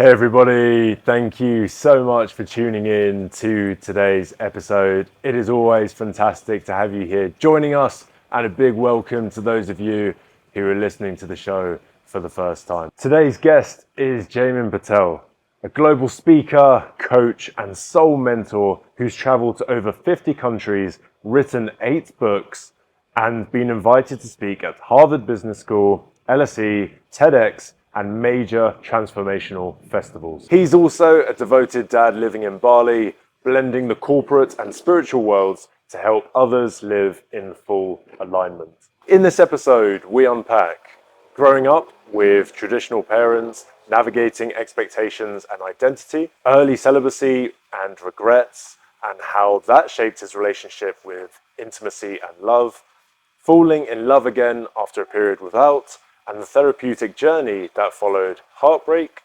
Hey everybody, thank you so much for tuning in to today's episode. It is always fantastic to have you here joining us, and a big welcome to those of you who are listening to the show for the first time. Today's guest is Jaymin Patel, a global speaker, coach, and soul mentor who's traveled to over 50 countries, written 8 books, and been invited to speak at Harvard Business School, LSE, TEDx, and major transformational festivals. He's also a devoted dad living in Bali, blending the corporate and spiritual worlds to help others live in full alignment. In this episode, we unpack growing up with traditional parents, navigating expectations and identity, early celibacy and regrets, and how that shaped his relationship with intimacy and love, falling in love again after a period without, and the therapeutic journey that followed heartbreak,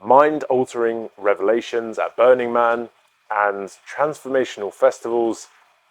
mind-altering revelations at Burning Man, and transformational festivals,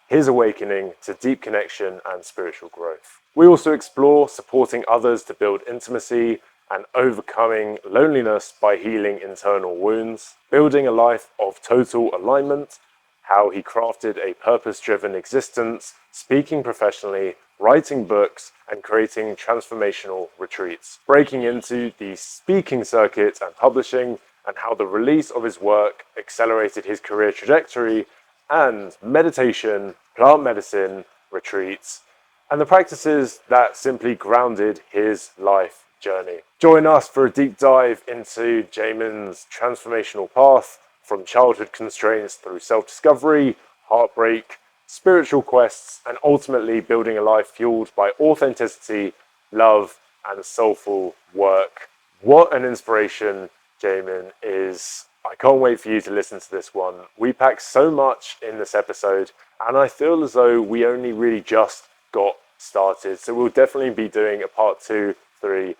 his awakening to deep connection and spiritual growth. We also explore supporting others to build intimacy and overcoming loneliness by healing internal wounds, building a life of total alignment, how he crafted a purpose-driven existence, speaking professionally, writing books, and creating transformational retreats, breaking into the speaking circuit and publishing, and how the release of his work accelerated his career trajectory, and meditation, plant medicine, retreats, and the practices that simply grounded his life journey. Join us for a deep dive into Jaymin's transformational path, from childhood constraints through self-discovery, heartbreak, spiritual quests, and ultimately building a life fueled by authenticity, love, and soulful work. What an inspiration Jaymin is. I can't wait for you to listen to this one. We packed so much in this episode, and I feel as though we only really just got started. So we'll definitely be doing a part 2, 3,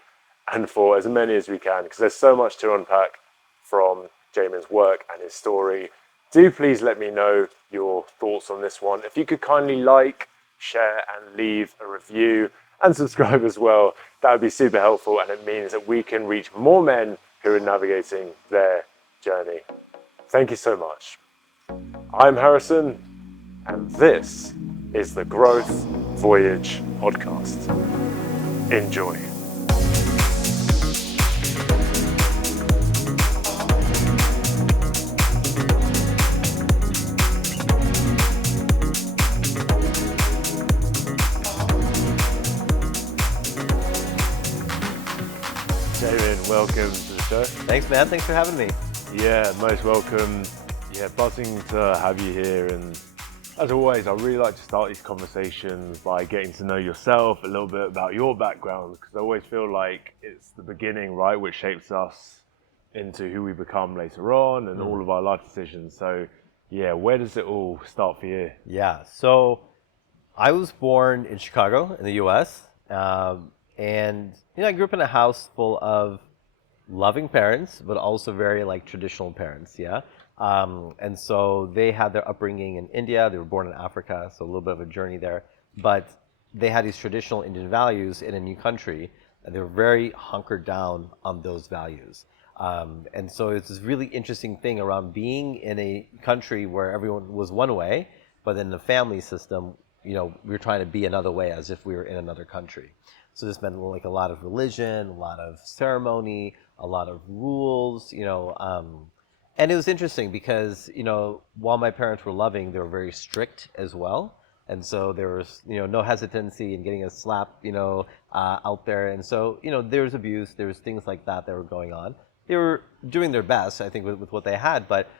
and 4, as many as we can, because there's so much to unpack from Jaymin's work and his story. Do please let me know your thoughts on this one. If you could kindly like, share, and leave a review, and subscribe as well, that would be super helpful, and it means that we can reach more men who are navigating their journey. Thank you so much. I'm Harrison, and this is the Growth Voyage podcast. Enjoy. Jaymin, welcome to the show. Thanks, man. Thanks for having me. Yeah, most welcome. Yeah, buzzing to have you here. And as always, I really like to start these conversations by getting to know yourself, a little bit about your background, because I always feel like it's the beginning, right, which shapes us into who we become later on and all of our life decisions. So yeah, where does it all start for you? Yeah, so I was born in Chicago in the US. And I grew up in a house full of loving parents, but also very traditional parents, yeah? And so they had their upbringing in India. They were born in Africa, so a little bit of a journey there. But they had these traditional Indian values in a new country, and they were very hunkered down on those values. And so it's this really interesting thing around being in a country where everyone was one way, but in the family system, we were trying to be another way, as if we were in another country. So this meant a lot of religion, a lot of ceremony, a lot of rules, and it was interesting because, while my parents were loving, they were very strict as well. And so there was, no hesitancy in getting a slap, out there. And so, there was abuse, there was things like that were going on. They were doing their best, I think, with what they had, but,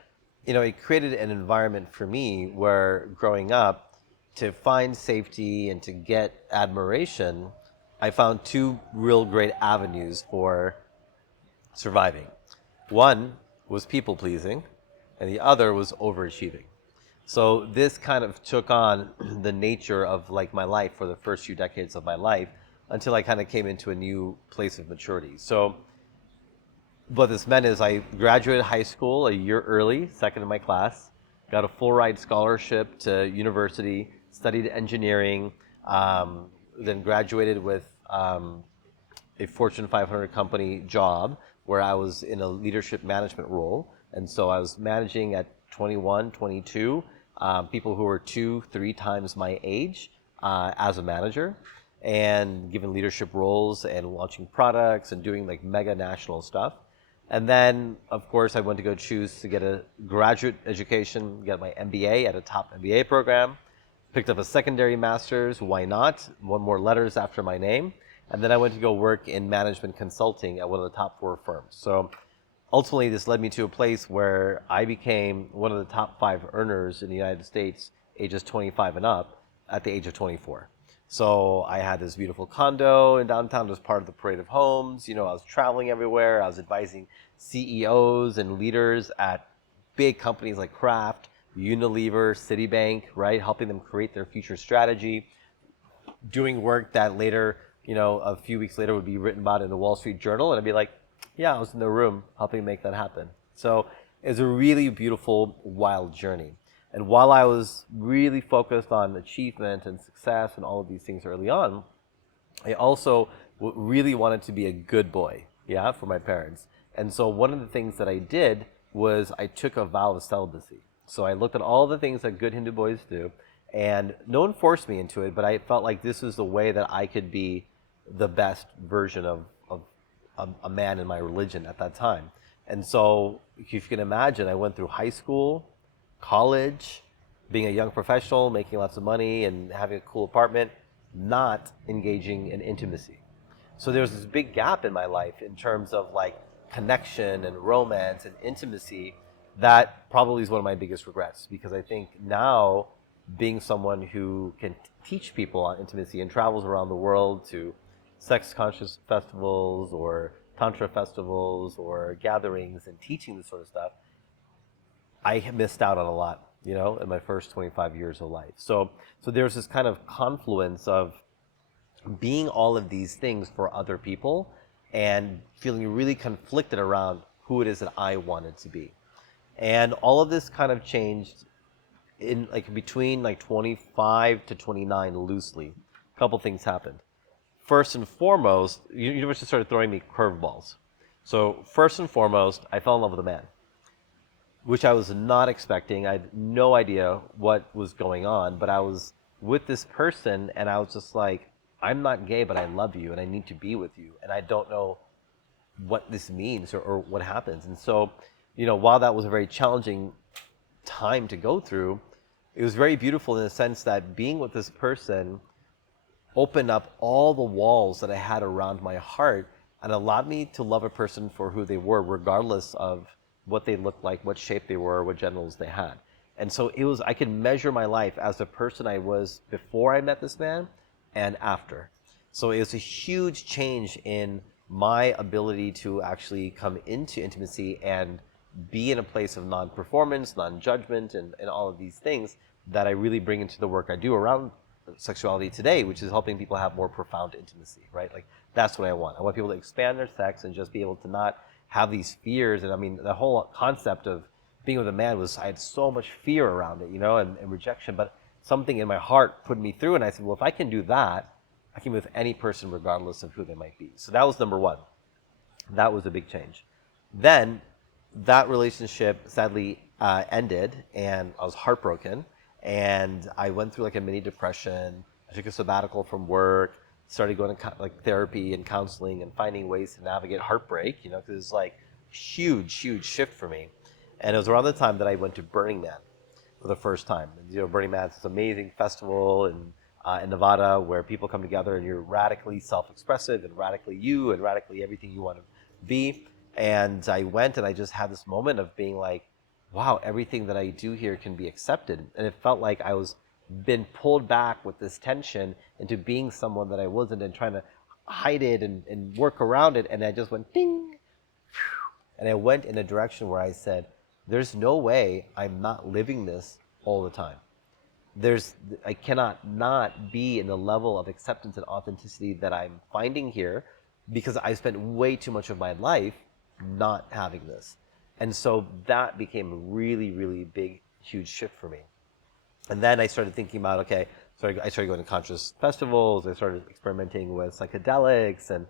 it created an environment for me where growing up, to find safety and to get admiration, I found 2 real great avenues for surviving. One was people pleasing, and the other was overachieving. So this kind of took on the nature of my life for the first few decades of my life, until I kind of came into a new place of maturity. So what this meant is I graduated high school a year early, second in my class, got a full ride scholarship to university, studied engineering, then graduated with a Fortune 500 company job where I was in a leadership management role. And so I was managing at 21, 22, people who were 2, 3 times my age as a manager, and given leadership roles and launching products and doing like mega national stuff. And then, of course, I went to go choose to get a graduate education, get my MBA at a top MBA program, picked up a secondary master's, why not? One more letters after my name. And then I went to go work in management consulting at one of the top 4 firms. So ultimately, this led me to a place where I became one of the top 5 earners in the United States, ages 25 and up, at the age of 24. So I had this beautiful condo in downtown as part of the Parade of Homes. I was traveling everywhere. I was advising CEOs and leaders at big companies like Kraft, Unilever, Citibank, right? Helping them create their future strategy, doing work that later, a few weeks later would be written about in the Wall Street Journal. And I'd be like, yeah, I was in the room helping make that happen. So it was a really beautiful, wild journey. And while I was really focused on achievement and success and all of these things early on, I also really wanted to be a good boy, yeah, for my parents. And so one of the things that I did was I took a vow of celibacy. So I looked at all the things that good Hindu boys do, and no one forced me into it, but I felt like this was the way that I could be the best version of a man in my religion at that time. And so if you can imagine, I went through high school, college, being a young professional, making lots of money and having a cool apartment, not engaging in intimacy. So there's this big gap in my life in terms of like connection and romance and intimacy. That probably is one of my biggest regrets, because I think now, being someone who can teach people on intimacy and travels around the world to sex conscious festivals or tantra festivals or gatherings and teaching this sort of stuff, I missed out on a lot, in my first 25 years of life. So there's this kind of confluence of being all of these things for other people and feeling really conflicted around who it is that I wanted to be. And all of this kind of changed in like between like 25 to 29 loosely. A couple things happened. First and foremost, universe just started throwing me curveballs. So first and foremost, I fell in love with a man, which I was not expecting. I had no idea what was going on, but I was with this person and I was just like, I'm not gay, but I love you and I need to be with you. And I don't know what this means or what happens. And so, while that was a very challenging time to go through, it was very beautiful in the sense that being with this person opened up all the walls that I had around my heart and allowed me to love a person for who they were, regardless of what they looked like, what shape they were, what genitals they had. And so I could measure my life as the person I was before I met this man and after. So it was a huge change in my ability to actually come into intimacy and be in a place of non-performance, non-judgment, and all of these things that I really bring into the work I do around sexuality today, which is helping people have more profound intimacy, right? Like, that's what I want. I want people to expand their sex and just be able to not have these fears. And I mean, the whole concept of being with a man I had so much fear around it, and rejection, but something in my heart put me through. And I said, well, if I can do that, I can be with any person regardless of who they might be. So that was number one. That was a big change. Then that relationship sadly ended, and I was heartbroken. And I went through like a mini depression. I took a sabbatical from work, started going to like therapy and counseling and finding ways to navigate heartbreak, because it's like huge shift for me. And it was around the time that I went to Burning Man for the first time. And, Burning Man is this amazing festival in Nevada where people come together and you're radically self-expressive and radically you and radically everything you want to be. And I went and I just had this moment of being like, wow, everything that I do here can be accepted. And it felt like I was been pulled back with this tension into being someone that I wasn't and trying to hide it and work around it. And I just went ding. And I went in a direction where I said, there's no way I'm not living this all the time. I cannot not be in the level of acceptance and authenticity that I'm finding here, because I spent way too much of my life not having this. And so that became a really, really big, huge shift for me. And then I started thinking about, okay, So I started going to conscious festivals. I started experimenting with psychedelics and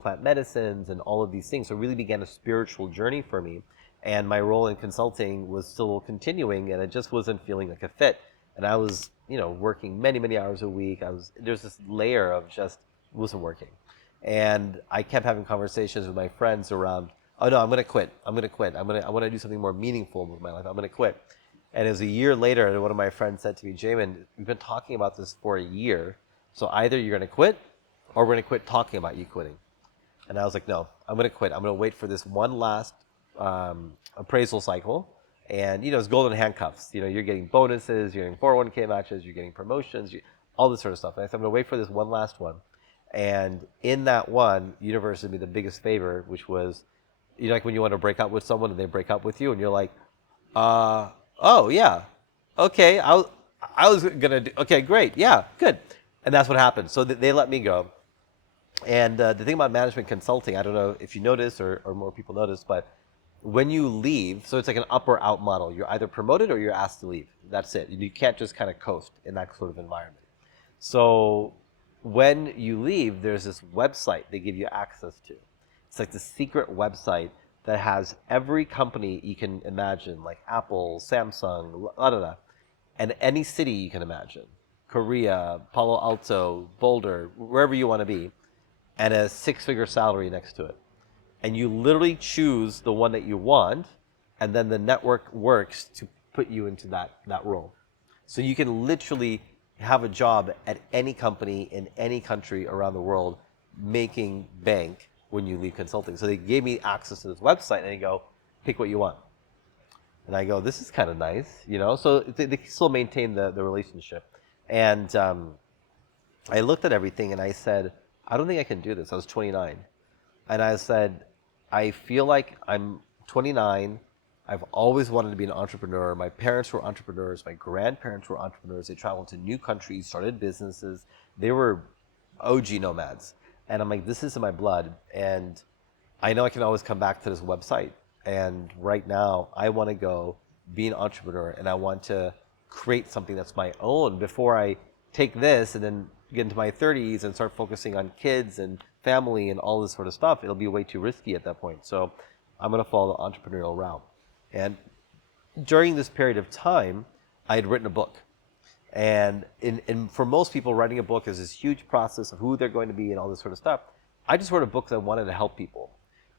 plant medicines and all of these things. So it really began a spiritual journey for me. And my role in consulting was still continuing, and it just wasn't feeling like a fit. And I was working many many hours a week. There's this layer of just wasn't working, and I kept having conversations with my friends around. Oh no, I'm gonna quit. I'm gonna quit. I want to do something more meaningful with my life. I'm gonna quit. And it was a year later, and one of my friends said to me, Jaymin, we've been talking about this for a year. So either you're going to quit or we're going to quit talking about you quitting. And I was like, no, I'm going to quit. I'm going to wait for this one last appraisal cycle. And, it's golden handcuffs. You're getting bonuses, you're getting 401k matches, you're getting promotions, all this sort of stuff. And I said, I'm going to wait for this one last one. And in that one, the universe did me the biggest favor, which was, like when you want to break up with someone and they break up with you and you're like, oh yeah, okay. I was gonna do. Okay, great. Yeah, good. And that's what happened. So they let me go. And the thing about management consulting, I don't know if you notice or more people notice, but when you leave, so it's like an up or out model. You're either promoted or you're asked to leave. That's it. You can't just kind of coast in that sort of environment. So when you leave, there's this website they give you access to. It's like the secret website that has every company you can imagine, like Apple, Samsung, blah, blah, blah, and any city you can imagine. Korea, Palo Alto, Boulder, wherever you want to be, and a six-figure salary next to it. And you literally choose the one that you want, and then the network works to put you into that role. So you can literally have a job at any company in any country around the world making bank when you leave consulting. So they gave me access to this website and they go, pick what you want. And I go, this is kind of nice, So they still maintain the relationship. And I looked at everything and I said, I don't think I can do this. I was 29. And I said, I feel like I'm 29. I've always wanted to be an entrepreneur. My parents were entrepreneurs. My grandparents were entrepreneurs. They traveled to new countries, started businesses. They were OG nomads. And I'm like, this is in my blood. And I know I can always come back to this website. And right now, I want to go be an entrepreneur. And I want to create something that's my own before I take this and then get into my 30s and start focusing on kids and family and all this sort of stuff. It'll be way too risky at that point. So I'm going to follow the entrepreneurial route. And during this period of time, I had written a book. And for most people, writing a book is this huge process of who they're going to be and all this sort of stuff. I just wrote a book that wanted to help people.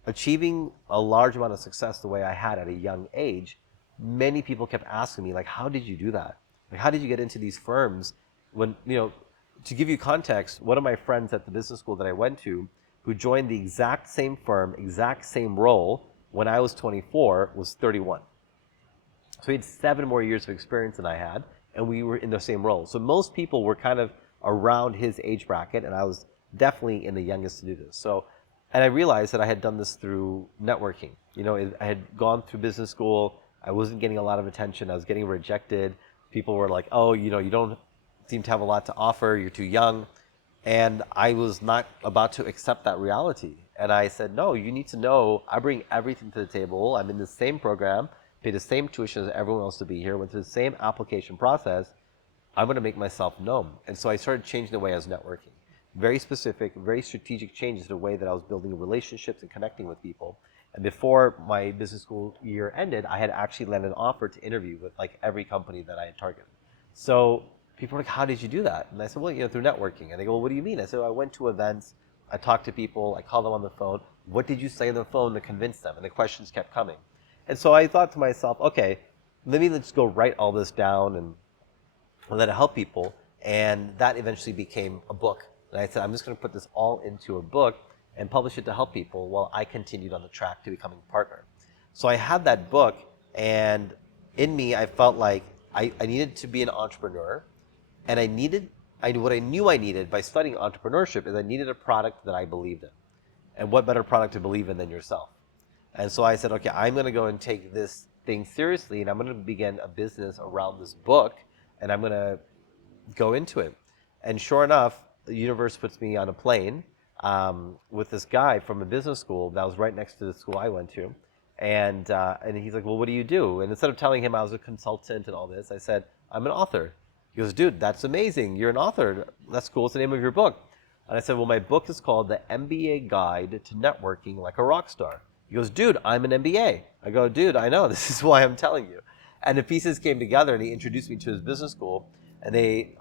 Achieving a large amount of success the way I had at a young age, many people kept asking me, like, how did you do that? Like, how did you get into these firms? When, to give you context, one of my friends at the business school that I went to, who joined the exact same firm, exact same role, when I was 24, was 31. So he had 7 more years of experience than I had, and we were in the same role. So most people were kind of around his age bracket, and I was definitely in the youngest to do this. So, and I realized that I had done this through networking. I had gone through business school. I wasn't getting a lot of attention. I was getting rejected. People were like, oh, you don't seem to have a lot to offer. You're too young. And I was not about to accept that reality. And I said, no, you need to know I bring everything to the table. I'm in the same program, pay the same tuition as everyone else to be here, went through the same application process. I'm going to make myself known. And so I started changing the way I was networking. Very specific, very strategic changes to the way that I was building relationships and connecting with people. And before my business school year ended, I had actually landed an offer to interview with like every company that I had targeted. So people were like, how did you do that? And I said, well, through networking. And they go, well, what do you mean? I said, well, I went to events, I talked to people, I called them on the phone. What did you say on the phone to convince them? And the questions kept coming. And so I thought to myself, okay, let's go write all this down and let it help people. And that eventually became a book. And I said, I'm just going to put this all into a book and publish it to help people while I continued on the track to becoming a partner. So I had that book, and in me, I felt like I needed to be an entrepreneur. And what I knew I needed by studying entrepreneurship is I needed a product that I believed in. And what better product to believe in than yourself? And so I said, okay, I'm going to go and take this thing seriously, and I'm going to begin a business around this book, and I'm going to go into it. And sure enough, the universe puts me on a plane with this guy from a business school that was right next to the school I went to. And he's like, well, what do you do? And instead of telling him I was a consultant and all this, I said, I'm an author. He goes, dude, that's amazing. You're an author. That's cool. What's the name of your book? And I said, well, my book is called The MBA Guide to Networking Like a Rock Star. He goes, dude, I'm an MBA. I go, dude, I know. This is why I'm telling you. And the pieces came together, and he introduced me to his business school, and they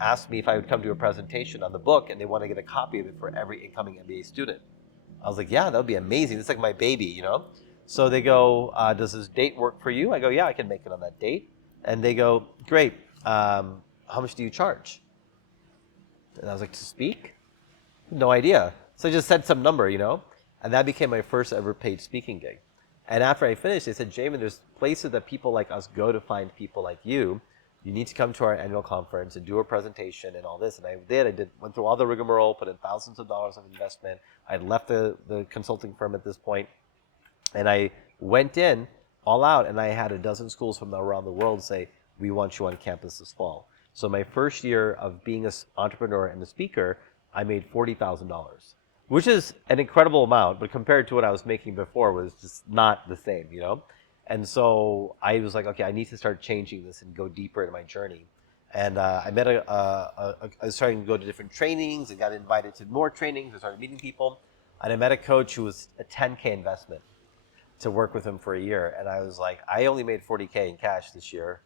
asked me if I would come to a presentation on the book, and they want to get a copy of it for every incoming MBA student. I was like, yeah, that would be amazing. It's like my baby, you know? So they go, does this date work for you? I go, yeah, I can make it on that date. And they go, great. How much do you charge? And I was like, to speak? No idea. So I just said some number, you know? And that became my first ever paid speaking gig. And after I finished, they said, Jaymin, there's places that people like us go to find people like you. You need to come to our annual conference and do a presentation and all this. And I did. Went through all the rigmarole, put in thousands of dollars of investment. I had left the consulting firm at this point. And I went in all out, and I had a dozen schools from around the world say, we want you on campus this fall. So my first year of being an entrepreneur and a speaker, I made $40,000, which is an incredible amount, but compared to what I was making before was just not the same, you know? And so I was like, okay, I need to start changing this and go deeper in my journey. And I met I was starting to go to different trainings and got invited to more trainings. I started meeting people. And I met a coach who was a 10K investment to work with him for a year. And I was like, I only made 40K in cash this year,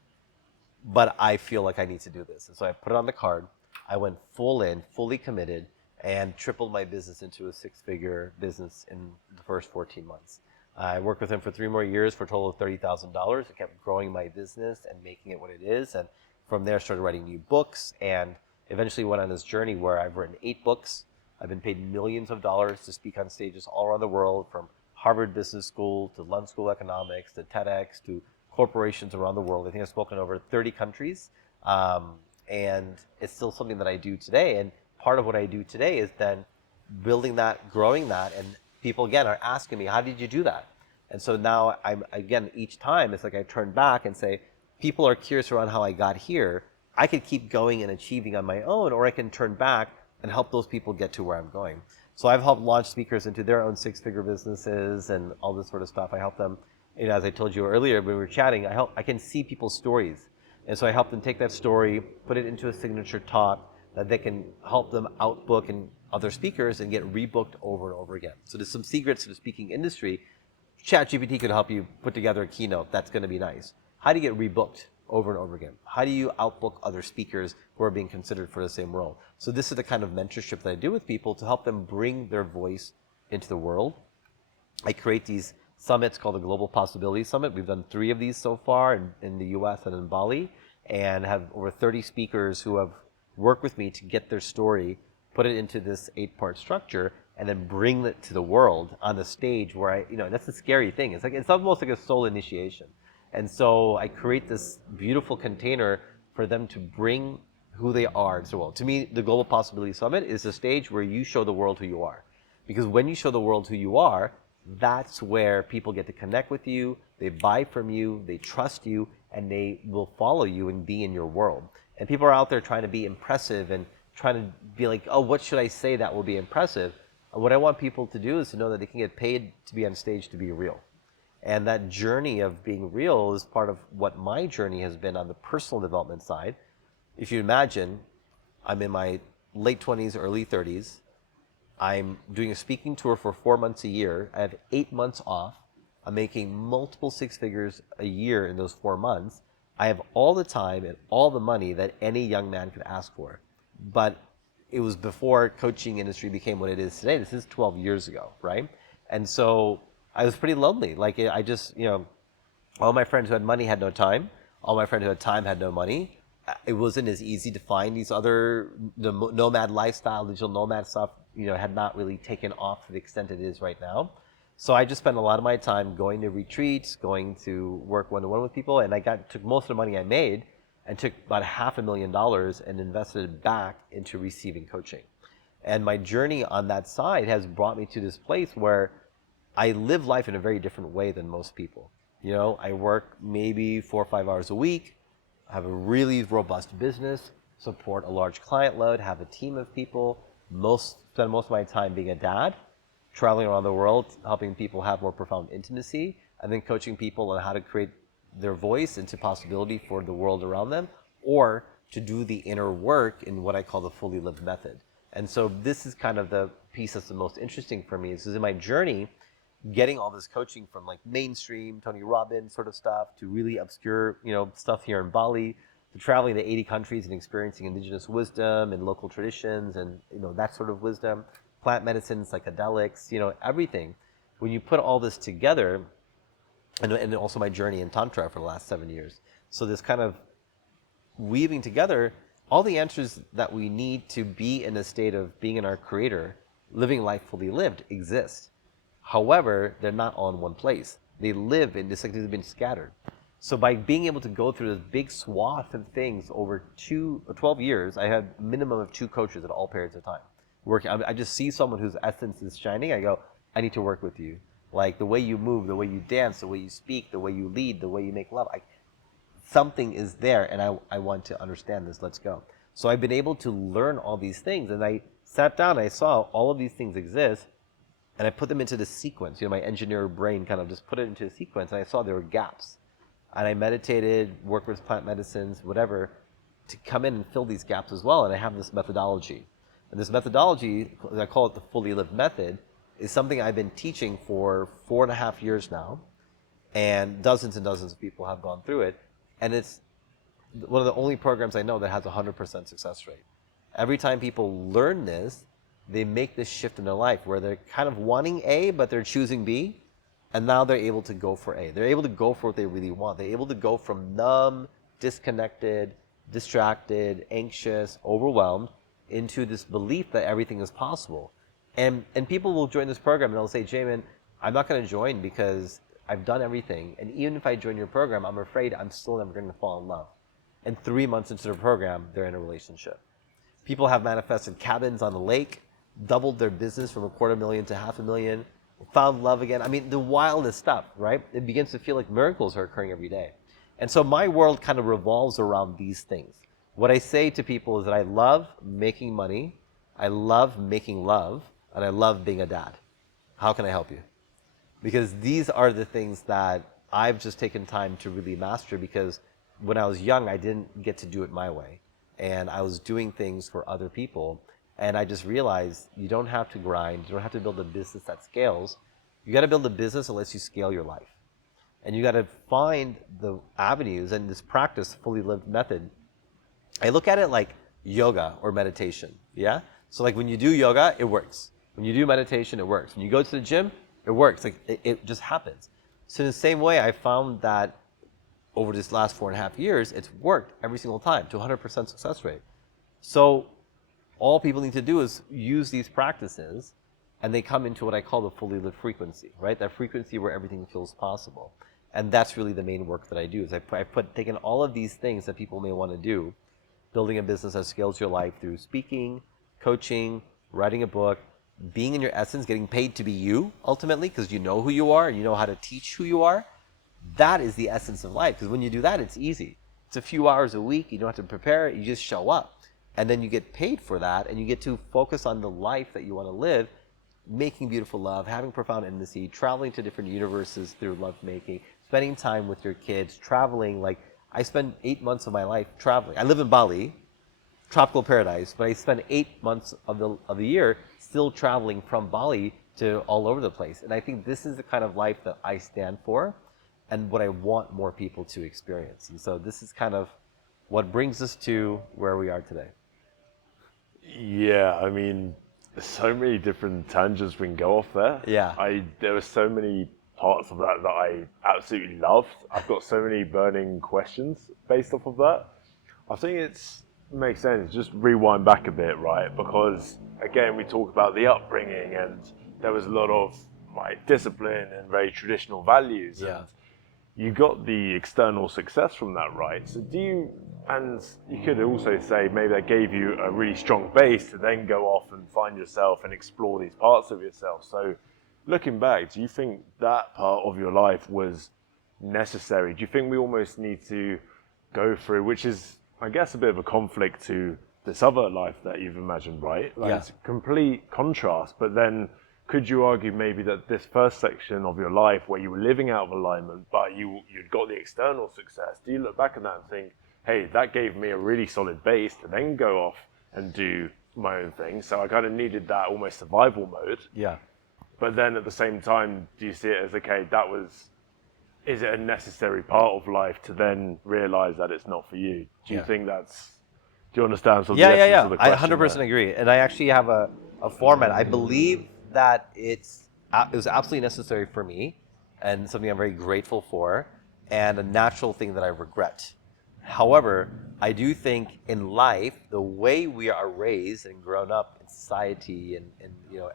but I feel like I need to do this. And so I put it on the card. I went full in, fully committed, and tripled my business into a six-figure business in the first 14 months. I worked with him for 3 more years for a total of $30,000. I kept growing my business and making it what it is. And from there, I started writing new books and eventually went on this journey where I've written 8 books. I've been paid millions of dollars to speak on stages all around the world, from Harvard Business School to London School of Economics to TEDx to corporations around the world. I think I've spoken in over 30 countries. And it's still something that I do today. And part of what I do today is then building that, growing that, and people again are asking me, how did you do that? And so now I'm, again, each time it's like I turn back and say, people are curious around how I got here. I could keep going and achieving on my own, or I can turn back and help those people get to where I'm going. So I've helped launch speakers into their own 6-figure businesses and all this sort of stuff. I help them, you know, as I told you earlier when we were chatting, I can see people's stories. And so I help them take that story, put it into a signature talk that they can help them outbook and other speakers and get rebooked over and over again. So there's some secrets to the speaking industry. ChatGPT could help you put together a keynote. That's going to be nice. How do you get rebooked over and over again? How do you outbook other speakers who are being considered for the same role? So this is the kind of mentorship that I do with people to help them bring their voice into the world. I create these summits called the Global Possibility Summit. We've done 3 of these so far in the US and in Bali, and have over 30 speakers who have worked with me to get their story, put it into this 8-part structure, and then bring it to the world on the stage where I, you know, that's the scary thing. It's almost like a soul initiation. And so I create this beautiful container for them to bring who they are into the world. To me, the Global Possibility Summit is a stage where you show the world who you are. Because when you show the world who you are, that's where people get to connect with you, they buy from you, they trust you, and they will follow you and be in your world. And people are out there trying to be impressive and trying to be like, oh, what should I say that will be impressive? And what I want people to do is to know that they can get paid to be on stage to be real. And that journey of being real is part of what my journey has been on the personal development side. If you imagine, I'm in my late 20s, early 30s. I'm doing a speaking tour for 4 months a year. I have 8 months off. I'm making multiple 6 figures a year in those 4 months. I have all the time and all the money that any young man could ask for. But it was before coaching industry became what it is today. This is 12 years ago, right? And so I was pretty lonely. Like I just, you know, all my friends who had money had no time. All my friends who had time had no money. It wasn't as easy to find these other, the nomad lifestyle, digital nomad stuff, you know, had not really taken off to the extent it is right now. So I just spent a lot of my time going to retreats, going to work one-to-one with people, and took most of the money I made and took about $500,000 and invested it back into receiving coaching. And my journey on that side has brought me to this place where I live life in a very different way than most people. You know, I work maybe 4 or 5 hours a week, have a really robust business, support a large client load, have a team of people, spend most of my time being a dad, traveling around the world, helping people have more profound intimacy, and then coaching people on how to create their voice into possibility for the world around them, or to do the inner work in what I call the fully lived method. And so this is kind of the piece that's the most interesting for me is in my journey, getting all this coaching from like mainstream Tony Robbins sort of stuff to really obscure, stuff here in Bali, to traveling to 80 countries and experiencing indigenous wisdom and local traditions and that sort of wisdom, plant medicine, psychedelics, everything. When you put all this together, and also my journey in Tantra for the last 7 years. So this kind of weaving together all the answers that we need to be in a state of being in our creator, living life fully lived exist. However, they're not all in one place. They live in this, like they've been scattered. So by being able to go through this big swath of things over 12 years, I had a minimum of 2 coaches at all periods of time. Working, I just see someone whose essence is shining. I go, I need to work with you. Like the way you move, the way you dance, the way you speak, the way you lead, the way you make love. Something is there, and I want to understand this. Let's go. So I've been able to learn all these things, and I sat down, I saw all of these things exist, and I put them into the sequence. My engineer brain kind of just put it into a sequence, and I saw there were gaps. And I meditated, worked with plant medicines, whatever, to come in and fill these gaps as well. And I have this methodology. And this methodology, I call it the fully lived method, is something I've been teaching for 4.5 years now. And dozens of people have gone through it. And it's one of the only programs I know that has a 100% success rate. Every time people learn this, they make this shift in their life where they're kind of wanting A, but they're choosing B. And now they're able to go for A. They're able to go for what they really want. They're able to go from numb, disconnected, distracted, anxious, overwhelmed into this belief that everything is possible. And people will join this program and they'll say, Jaymin, I'm not going to join because I've done everything. And even if I join your program, I'm afraid I'm still never going to fall in love. And 3 months into the program, they're in a relationship. People have manifested cabins on the lake, doubled their business from $250,000 to $500,000, found love again. I mean, the wildest stuff, right? It begins to feel like miracles are occurring every day. And so my world kind of revolves around these things. What I say to people is that I love making money, I love making love, and I love being a dad. How can I help you? Because these are the things that I've just taken time to really master, because when I was young, I didn't get to do it my way. And I was doing things for other people. And I just realized you don't have to grind. You don't have to build a business that scales. You got to build a business that lets you scale your life. And you got to find the avenues and this practice, fully lived method. I look at it like yoga or meditation. Yeah. So like when you do yoga, it works. When you do meditation, it works. When you go to the gym, it works. Like it just happens. So in the same way, I found that over this last 4.5 years, it's worked every single time to 100% success rate. So all people need to do is use these practices, and they come into what I call the fully lived frequency, right? That frequency where everything feels possible. And that's really the main work that I do, is taken all of these things that people may want to do, building a business that scales your life through speaking, coaching, writing a book, being in your essence, getting paid to be you, ultimately, because you know who you are and you know how to teach who you are. That is the essence of life, because when you do that, it's easy. It's a few hours a week. You don't have to prepare it. You just show up. And then you get paid for that, and you get to focus on the life that you want to live, making beautiful love, having profound intimacy, traveling to different universes through lovemaking, spending time with your kids, traveling. Like, I spend 8 months of my life traveling. I live in Bali, tropical paradise, but I spend 8 months of the year still traveling from Bali to all over the place. And I think this is the kind of life that I stand for and what I want more people to experience. And so this is kind of what brings us to where we are today. Yeah, I mean, so many different tangents we can go off there. Yeah. There were so many parts of that that I absolutely loved. I've got so many burning questions based off of that. I think it makes sense. Just rewind back a bit, right? Because again, we talk about the upbringing, and there was a lot of discipline and very traditional values. Yeah. And you got the external success from that, right? So and you could also say maybe that gave you a really strong base to then go off and find yourself and explore these parts of yourself. So looking back, do you think that part of your life was necessary? Do you think we almost need to go through, which is, I guess, a bit of a conflict to this other life that you've imagined, right? Like, it's a complete contrast, but then could you argue maybe that this first section of your life where you were living out of alignment, but you'd got the external success, do you look back at that and think hey, that gave me a really solid base to then go off and do my own thing. So I kind of needed that almost survival mode. Yeah. But then at the same time, do you see it as, okay, is it a necessary part of life to then realize that it's not for you? Do you Yeah. think do you understand sort of Yeah, the yeah, essence yeah. of the I question 100% there? agree. And I actually have a format. I believe that it was absolutely necessary for me and something I'm very grateful for and a natural thing that I regret. However, I do think in life, the way we are raised and grown up in society and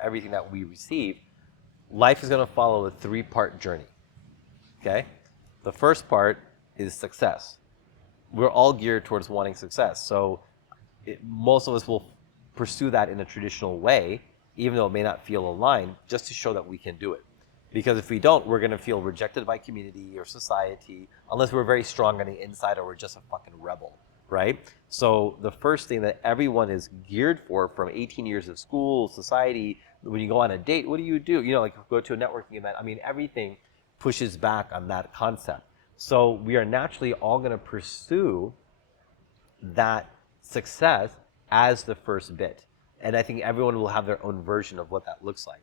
everything that we receive, life is going to follow a three-part journey. Okay? The first part is success. We're all geared towards wanting success. So most of us will pursue that in a traditional way, even though it may not feel aligned, just to show that we can do it. Because if we don't, we're going to feel rejected by community or society, unless we're very strong on the inside or we're just a fucking rebel, right? So the first thing that everyone is geared for from 18 years of school, society, when you go on a date, what do? Like go to a networking event. I mean, everything pushes back on that concept. So we are naturally all going to pursue that success as the first bit. And I think everyone will have their own version of what that looks like.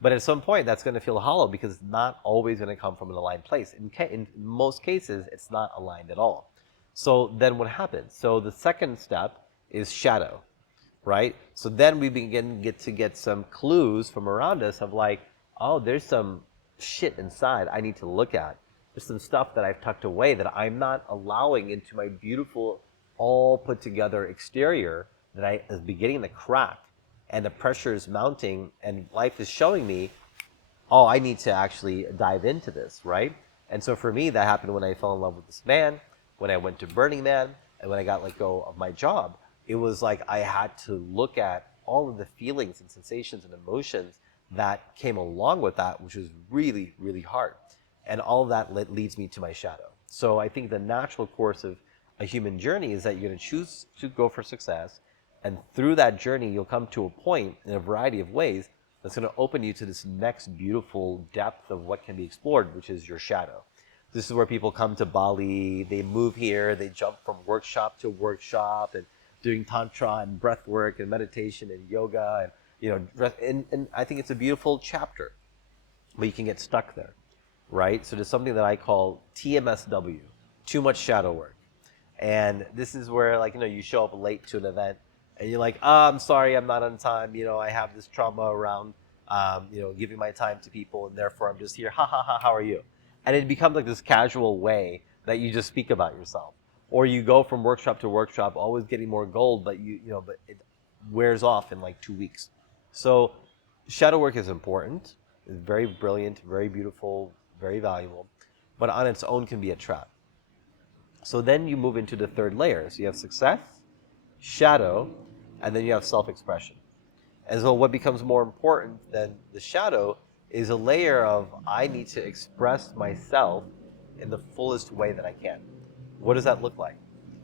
But at some point, that's going to feel hollow because it's not always going to come from an aligned place. In most cases, it's not aligned at all. So then what happens? So the second step is shadow, right? So then we get some clues from around us of like, oh, there's some shit inside I need to look at. There's some stuff that I've tucked away that I'm not allowing into my beautiful, all put together exterior that I is beginning to crack, and the pressure is mounting, and life is showing me, oh, I need to actually dive into this, right? And so for me, that happened when I fell in love with this man, when I went to Burning Man, and when I got let go of my job. It was like I had to look at all of the feelings and sensations and emotions that came along with that, which was really, really hard. And all of that leads me to my shadow. So I think the natural course of a human journey is that you're going to choose to go for success. And through that journey, you'll come to a point in a variety of ways that's going to open you to this next beautiful depth of what can be explored, which is your shadow. This is where people come to Bali, they move here, they jump from workshop to workshop and doing tantra and breath work and meditation and yoga and and I think it's a beautiful chapter, but you can get stuck there, right? So there's something that I call TMSW, too much shadow work. And this is where, like, you show up late to an event and you're like, I'm sorry, I'm not on time. I have this trauma around, giving my time to people, and therefore I'm just here. Ha ha ha, how are you? And it becomes like this casual way that you just speak about yourself. Or you go from workshop to workshop, always getting more gold, but but it wears off in like 2 weeks. So shadow work is important. It's very brilliant, very beautiful, very valuable, but on its own can be a trap. So then you move into the third layer. So you have success, shadow, and then you have self-expression. And so what becomes more important than the shadow is a layer of I need to express myself in the fullest way that I can. What does that look like?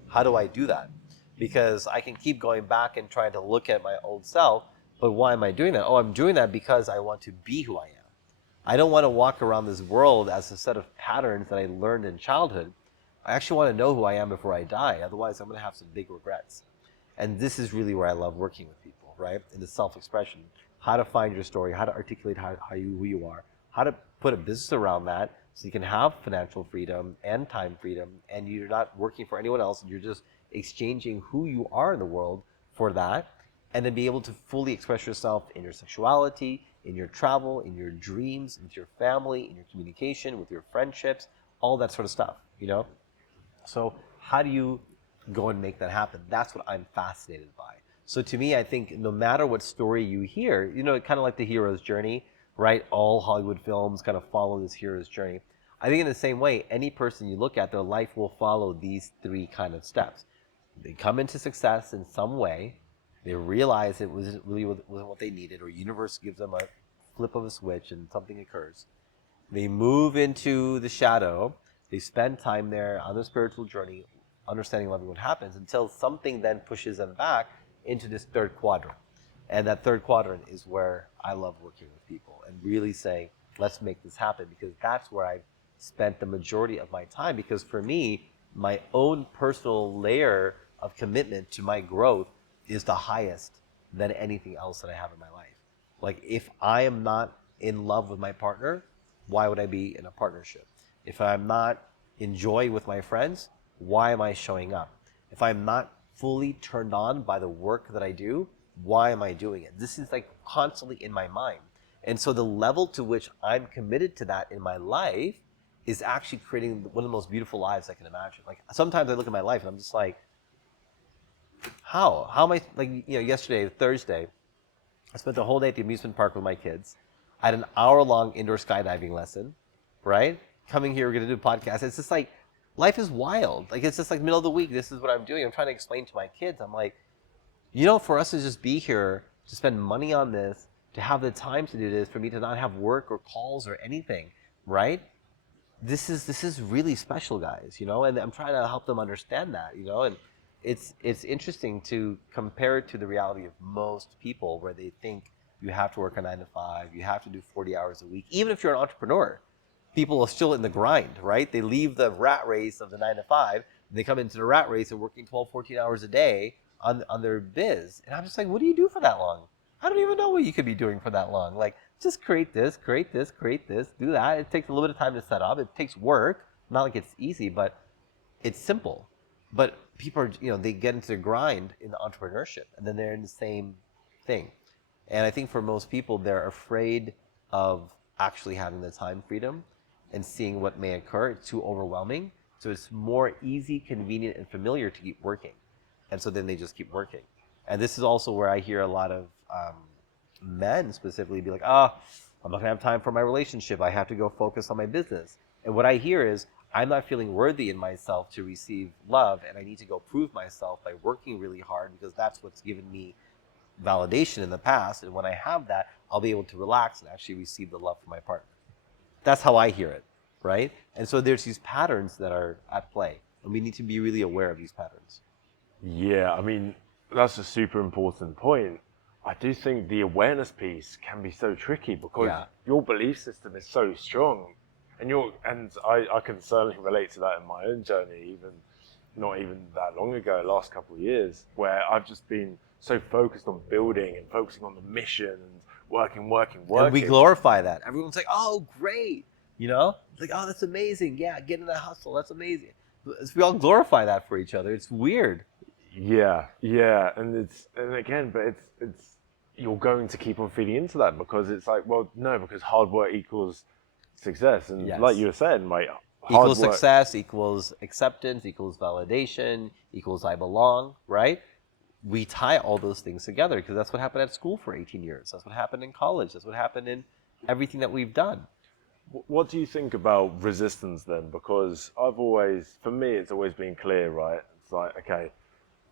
How do I do that? Because I can keep going back and trying to look at my old self, but why am I doing that? Oh, I'm doing that because I want to be who I am. I don't want to walk around this world as a set of patterns that I learned in childhood. I actually want to know who I am before I die. Otherwise, I'm going to have some big regrets. And this is really where I love working with people, right? In the self-expression, how to find your story, how to articulate who you are, how to put a business around that so you can have financial freedom and time freedom, and you're not working for anyone else, and you're just exchanging who you are in the world for that, and then be able to fully express yourself in your sexuality, in your travel, in your dreams, with your family, in your communication, with your friendships, all that sort of stuff. So how do you go and make that happen? That's what I'm fascinated by. So to me, I think no matter what story you hear, kind of like the hero's journey, right? All Hollywood films kind of follow this hero's journey. I think in the same way, any person you look at, their life will follow these three kind of steps. They come into success in some way. They realize it wasn't what they needed, or universe gives them a flip of a switch and something occurs. They move into the shadow. They spend time there on their spiritual journey, understanding, loving what happens, until something then pushes them back into this third quadrant. And that third quadrant is where I love working with people and really saying, let's make this happen, because that's where I've spent the majority of my time. Because for me, my own personal layer of commitment to my growth is the highest than anything else that I have in my life. Like, if I am not in love with my partner, why would I be in a partnership? If I'm not in joy with my friends, why am I showing up? If I'm not fully turned on by the work that I do, why am I doing it? This is like constantly in my mind. And so the level to which I'm committed to that in my life is actually creating one of the most beautiful lives I can imagine. Like, sometimes I look at my life and I'm just like, how am I, like, yesterday, Thursday, I spent the whole day at the amusement park with my kids. I had an hour-long indoor skydiving lesson, right? Coming here, we're gonna do a podcast. It's just like, life is wild. Like, it's just like middle of the week, this is what I'm doing. I'm trying to explain to my kids. I'm like, for us to just be here, to spend money on this, to have the time to do this, for me to not have work or calls or anything, right? This is really special, guys, and I'm trying to help them understand that, and it's interesting to compare it to the reality of most people, where they think you have to work a 9 to 5, you have to do 40 hours a week. Even if you're an entrepreneur, people are still in the grind, right? They leave the rat race of the 9 to 5, and they come into the rat race of working 12, 14 hours a day on their biz. And I'm just like, what do you do for that long? I don't even know what you could be doing for that long. Like, just create this, do that. It takes a little bit of time to set up. It takes work. Not like it's easy, but it's simple. But people are, they get into the grind in the entrepreneurship, and then they're in the same thing. And I think for most people, they're afraid of actually having the time freedom and seeing what may occur. It's too overwhelming. So it's more easy, convenient, and familiar to keep working. And so then they just keep working. And this is also where I hear a lot of men specifically be like, I'm not gonna have time for my relationship. I have to go focus on my business. And what I hear is, I'm not feeling worthy in myself to receive love, and I need to go prove myself by working really hard, because that's what's given me validation in the past. And when I have that, I'll be able to relax and actually receive the love from my partner. That's how I hear it, right? And so there's these patterns that are at play, and we need to be really aware of these patterns. Yeah, I mean, that's a super important point. I do think the awareness piece can be so tricky, because your belief system is so strong, and I can certainly relate to that in my own journey, even not even that long ago, last couple of years, where I've just been so focused on building and focusing on the mission and working. And we glorify that. Everyone's like, oh, great. It's like, oh, that's amazing. Yeah, get in the hustle. That's amazing. We all glorify that for each other. It's weird. Yeah, and again, but it's you're going to keep on feeding into that, because it's like, well, no, because hard work equals success, and like you were saying, like, equals success, equals acceptance, equals validation, equals I belong, right? We tie all those things together, because that's what happened at school for 18 years. That's what happened in college. That's what happened in everything that we've done. What do you think about resistance then? Because for me, it's always been clear, right? It's like, okay,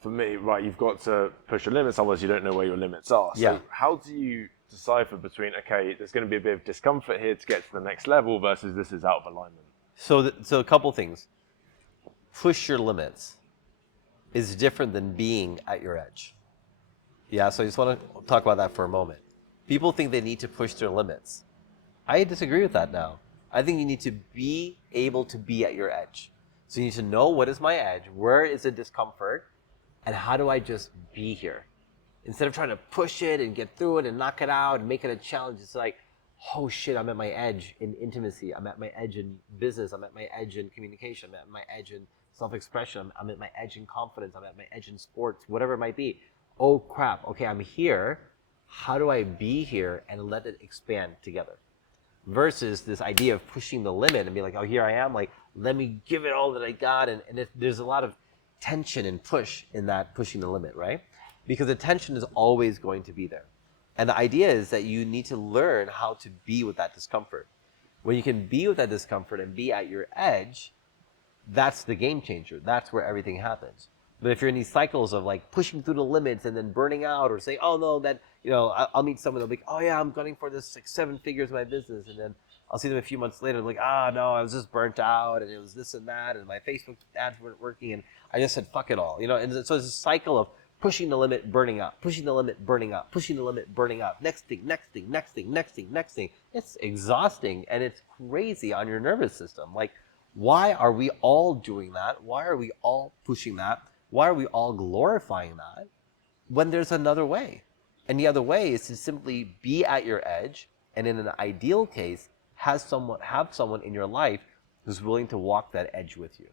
for me, right, you've got to push your limits, otherwise you don't know where your limits are. So how do you decipher between, okay, there's going to be a bit of discomfort here to get to the next level, versus this is out of alignment? So a couple things. Push your limits is different than being at your edge. Yeah, so I just want to talk about that for a moment. People think they need to push their limits. I disagree with that now. I think you need to be able to be at your edge. So you need to know, what is my edge? Where is the discomfort? And how do I just be here? Instead of trying to push it and get through it and knock it out and make it a challenge, it's like, oh shit, I'm at my edge in intimacy. I'm at my edge in business. I'm at my edge in communication. I'm at my edge in self-expression. I'm at my edge in confidence. I'm at my edge in sports, whatever it might be. Oh crap, okay, I'm here. How do I be here and let it expand together? Versus this idea of pushing the limit and be like, oh, here I am, like, let me give it all that I got. And there's a lot of tension and push in that pushing the limit, right? Because the tension is always going to be there. And the idea is that you need to learn how to be with that discomfort. When you can be with that discomfort and be at your edge, that's the game changer. That's where everything happens. But if you're in these cycles of like pushing through the limits and then burning out, or saying, oh no, that, I'll meet someone, they'll be like, oh yeah, I'm gunning for this like 7 figures in my business. And then I'll see them a few months later, like, no, I was just burnt out, and it was this and that, and my Facebook ads weren't working, and I just said, fuck it all, And so it's a cycle of pushing the limit, burning out, pushing the limit, burning out, pushing the limit, burning out, next thing. It's exhausting, and it's crazy on your nervous system. Like, Why are we all doing that? Why are we all pushing that? Why are we all glorifying that when there's another way? And the other way is to simply be at your edge, and in an ideal case, have someone in your life who's willing to walk that edge with you.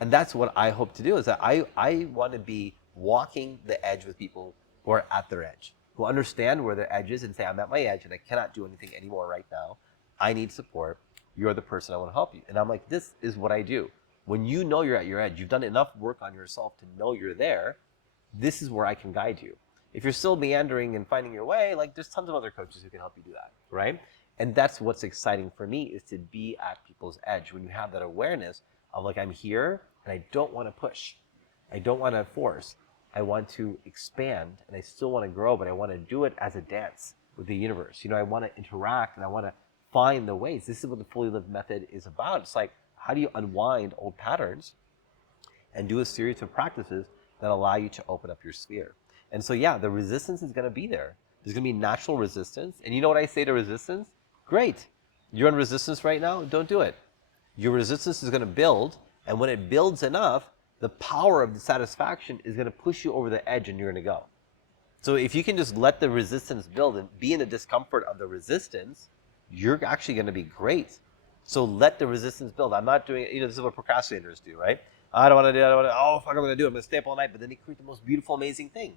And that's what I hope to do, is that I want to be walking the edge with people who are at their edge, who understand where their edge is and say, I'm at my edge and I cannot do anything anymore right now. I need support. You're the person I want to help you. And I'm like, this is what I do. When you know you're at your edge, you've done enough work on yourself to know you're there, this is where I can guide you. If you're still meandering and finding your way, like there's tons of other coaches who can help you do that, right? And that's what's exciting for me, is to be at people's edge. When you have that awareness of like, I'm here and I don't want to push. I don't want to force. I want to expand and I still want to grow, but I want to do it as a dance with the universe. I want to interact and I want to find the ways. This is what the Fully Lived method is about. It's like, how do you unwind old patterns and do a series of practices that allow you to open up your sphere? And so, yeah, the resistance is going to be there. There's going to be natural resistance. And you know what I say to resistance? Great. You're in resistance right now? Don't do it. Your resistance is going to build. And when it builds enough, the power of the satisfaction is going to push you over the edge and you're going to go. So if you can just let the resistance build and be in the discomfort of the resistance, you're actually going to be great. So let the resistance build. I'm not doing it. This is what procrastinators do, right? I don't want to do it. Oh, fuck, I'm going to do it. I'm going to stay up all night. But then they create the most beautiful, amazing thing.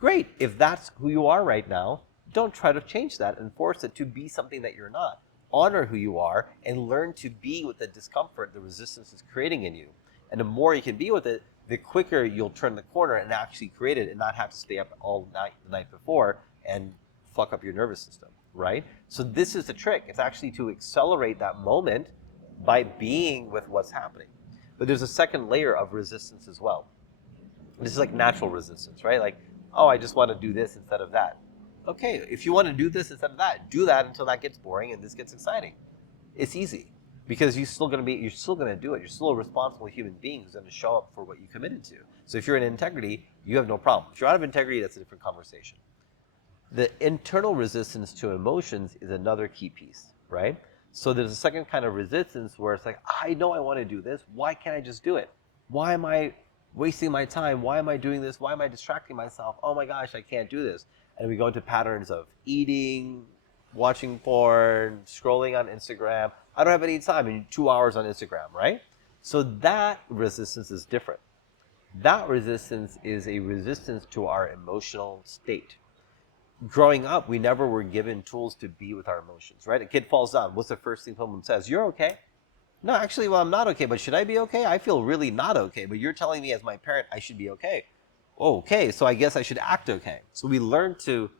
Great. If that's who you are right now, don't try to change that and force it to be something that you're not. Honor who you are and learn to be with the discomfort the resistance is creating in you. And the more you can be with it, the quicker you'll turn the corner and actually create it and not have to stay up all night the night before and fuck up your nervous system, right? So this is the trick. It's actually to accelerate that moment by being with what's happening. But there's a second layer of resistance as well. This is like natural resistance, right? Like, oh, I just want to do this instead of that. Okay, if you want to do this instead of that, do that until that gets boring and this gets exciting. It's easy because you're still going to do it. You're still a responsible human being who's going to show up for what you committed to. So if you're in integrity, you have no problem. If you're out of integrity, that's a different conversation. The internal resistance to emotions is another key piece, right? So there's a second kind of resistance where it's like, I know I want to do this. Why can't I just do it? Why am I wasting my time? Why am I doing this? Why am I distracting myself? Oh my gosh, I can't do this. And we go into patterns of eating, watching porn, scrolling on Instagram. I don't have any time in 2 hours on Instagram, right? So that resistance is different. That resistance is a resistance to our emotional state. Growing up, we never were given tools to be with our emotions, right? A kid falls down. What's the first thing someone says? You're okay. No, actually, well, I'm not okay, but should I be okay? I feel really not okay, but you're telling me as my parent I should be okay. Oh, okay, so I guess I should act okay. So we learn to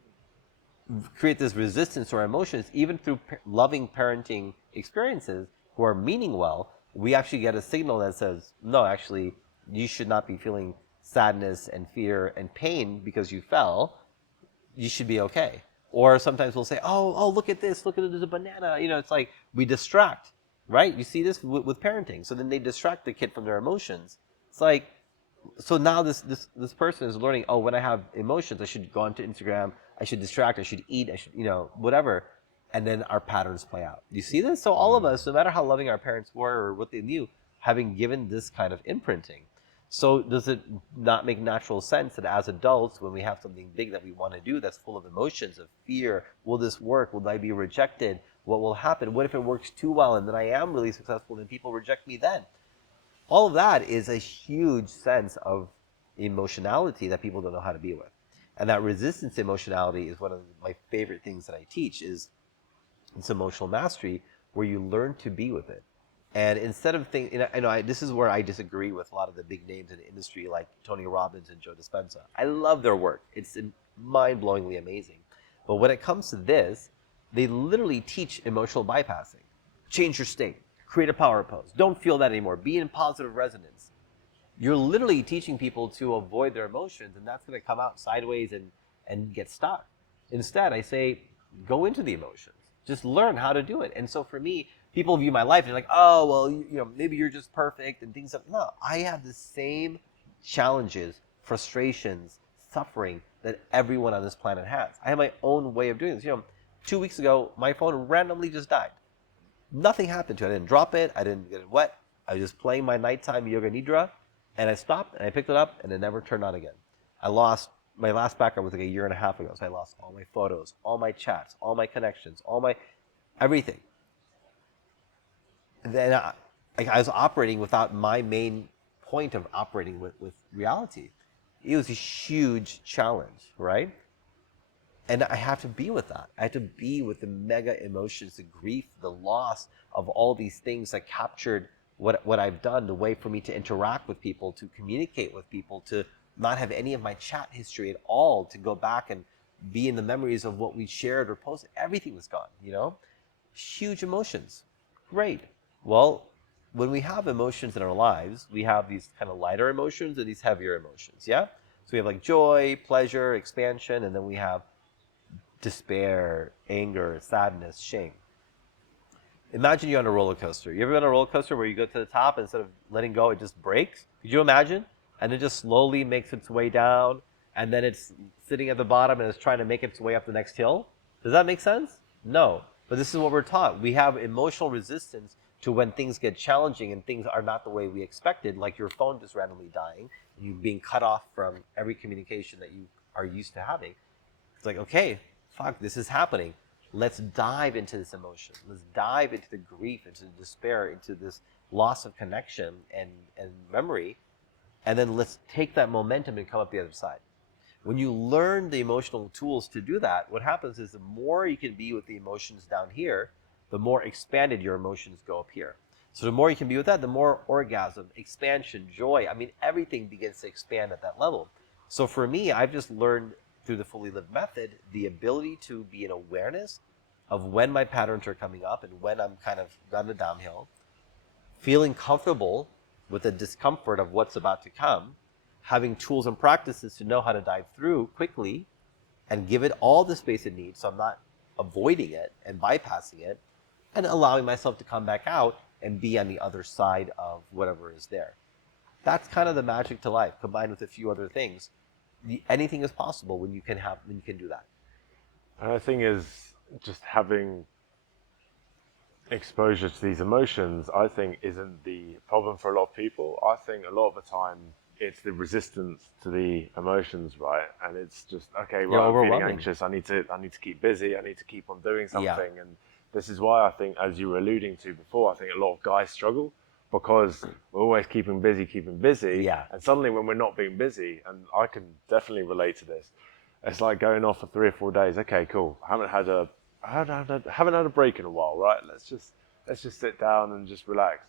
create this resistance to our emotions, even through loving parenting experiences who are meaning well. We actually get a signal that says, no, actually, you should not be feeling sadness and fear and pain because you fell. You should be okay. Or sometimes we'll say, oh, look at this, there's a banana. It's like we distract, right? You see this with parenting. So then they distract the kid from their emotions. It's like, so now this person is learning, oh, when I have emotions, I should go onto Instagram, I should distract, I should eat, I should, whatever. And then our patterns play out. You see this? So all of us, no matter how loving our parents were or what they knew, having given this kind of imprinting. So does it not make natural sense that as adults, when we have something big that we want to do that's full of emotions, of fear, will this work? Will I be rejected? What will happen? What if it works too well and then I am really successful and people reject me then? All of that is a huge sense of emotionality that people don't know how to be with. And that resistance emotionality is one of my favorite things that I teach is it's emotional mastery where you learn to be with it. And instead of thinking, this is where I disagree with a lot of the big names in the industry like Tony Robbins and Joe Dispenza. I love their work. It's mind-blowingly amazing. But when it comes to this, they literally teach emotional bypassing. Change your state. Create a power pose. Don't feel that anymore. Be in positive resonance. You're literally teaching people to avoid their emotions, and that's going to come out sideways and get stuck. Instead, I say, go into the emotions. Just learn how to do it. And so for me, people view my life and they're like, oh, well, maybe you're just perfect and things like that. No, I have the same challenges, frustrations, suffering that everyone on this planet has. I have my own way of doing this. 2 weeks ago, my phone randomly just died. Nothing happened to it. I didn't drop it. I didn't get it wet. I was just playing my nighttime yoga nidra, and I stopped and I picked it up, and it never turned on again. I lost my last backup was like a year and a half ago, so I lost all my photos, all my chats, all my connections, all my everything. And then I was operating without my main point of operating with reality. It was a huge challenge, right? And I have to be with that. I have to be with the mega emotions, the grief, the loss of all these things that captured what I've done, the way for me to interact with people, to communicate with people, to not have any of my chat history at all, to go back and be in the memories of what we shared or posted. Everything was gone, you know? Huge emotions. Great. Well, when we have emotions in our lives, we have these kind of lighter emotions and these heavier emotions, yeah? So we have like joy, pleasure, expansion, and then we have despair, anger, sadness, shame. Imagine you're on a roller coaster. You ever been on a roller coaster where you go to the top and instead of letting go, it just breaks? Could you imagine? And it just slowly makes its way down, and then it's sitting at the bottom and it's trying to make its way up the next hill? Does that make sense? No. But this is what we're taught. We have emotional resistance to when things get challenging and things are not the way we expected, like your phone just randomly dying, and you being cut off from every communication that you are used to having. It's like, okay, fuck, this is happening. Let's dive into this emotion. Let's dive into the grief, into the despair, into this loss of connection and memory. And then let's take that momentum and come up the other side. When you learn the emotional tools to do that, what happens is the more you can be with the emotions down here, the more expanded your emotions go up here. So the more you can be with that, the more orgasm, expansion, joy, I mean, everything begins to expand at that level. So for me, I've just learned through the Fully Lived method, the ability to be in awareness of when my patterns are coming up and when I'm kind of gone the downhill, feeling comfortable with the discomfort of what's about to come, having tools and practices to know how to dive through quickly and give it all the space it needs so I'm not avoiding it and bypassing it, and allowing myself to come back out and be on the other side of whatever is there. That's kind of the magic to life, combined with a few other things. Anything is possible when you can do that. And the thing is, just having exposure to these emotions, I think, isn't the problem for a lot of people. I think a lot of the time it's the resistance to the emotions, right? And it's just, okay, You're right, I'm feeling overwhelming. anxious. I need to keep busy. I need to keep on doing Yeah. something. And this is why I think, as you were alluding to before, I think a lot of guys struggle because we're always keeping busy. Yeah. And suddenly when we're not being busy, and I can definitely relate to this, it's like going off for 3 or 4 days. Okay, cool. I haven't had a break in a while, right? Let's just sit down and just relax.